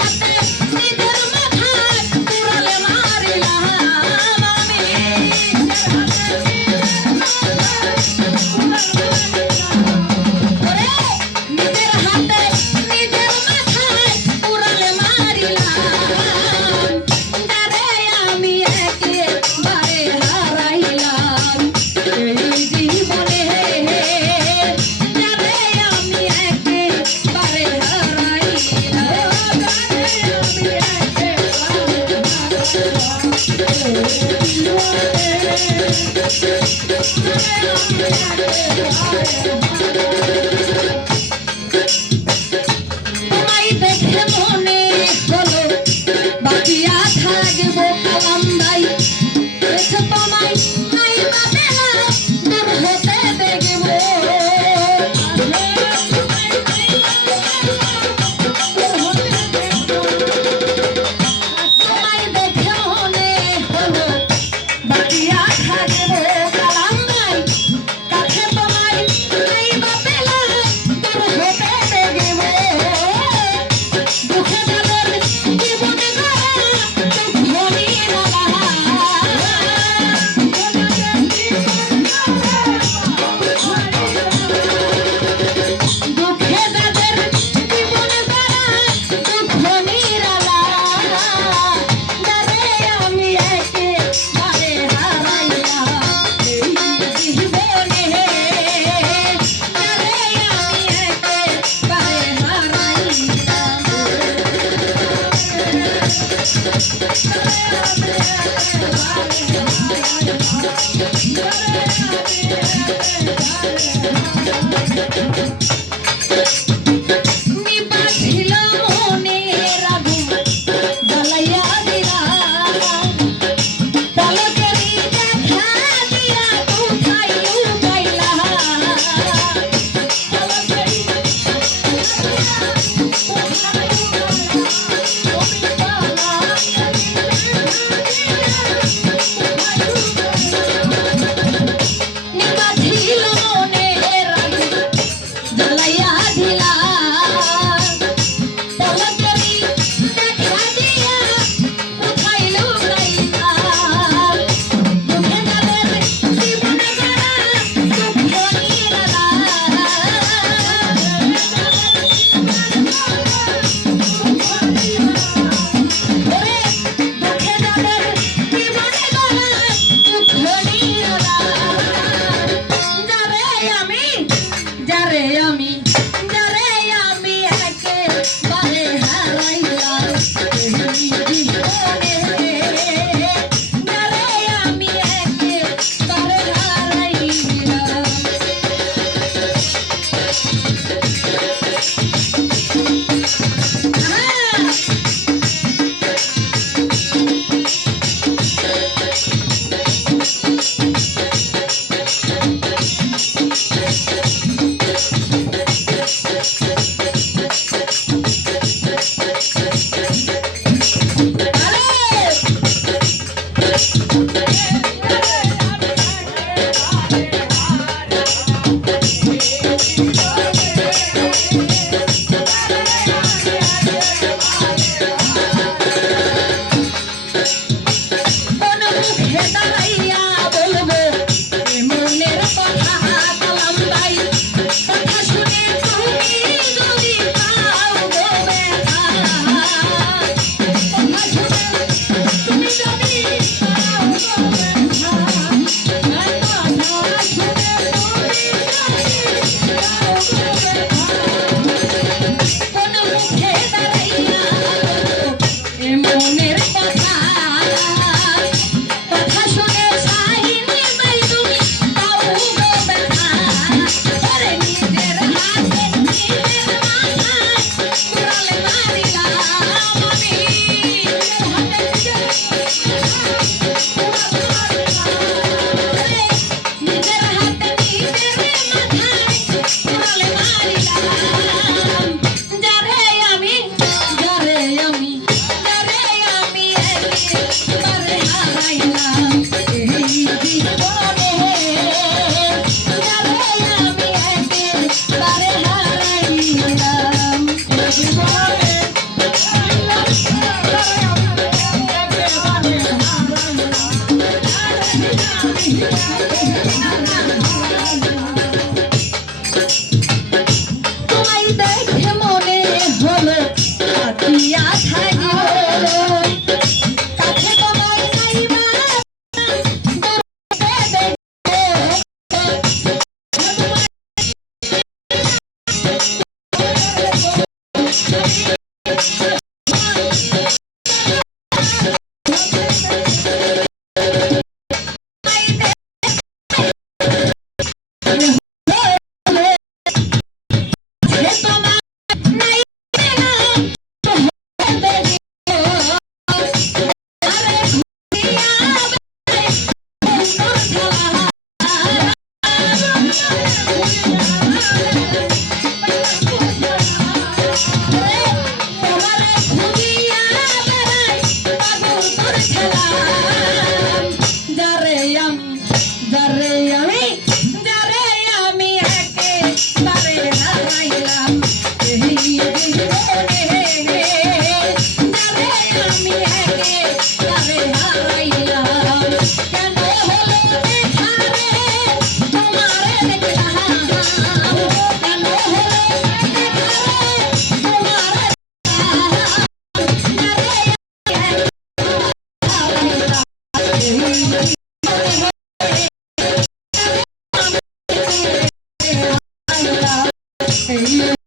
Thank you. Thank you. Baby. Yeah. yummy. どっち?何?哎，因。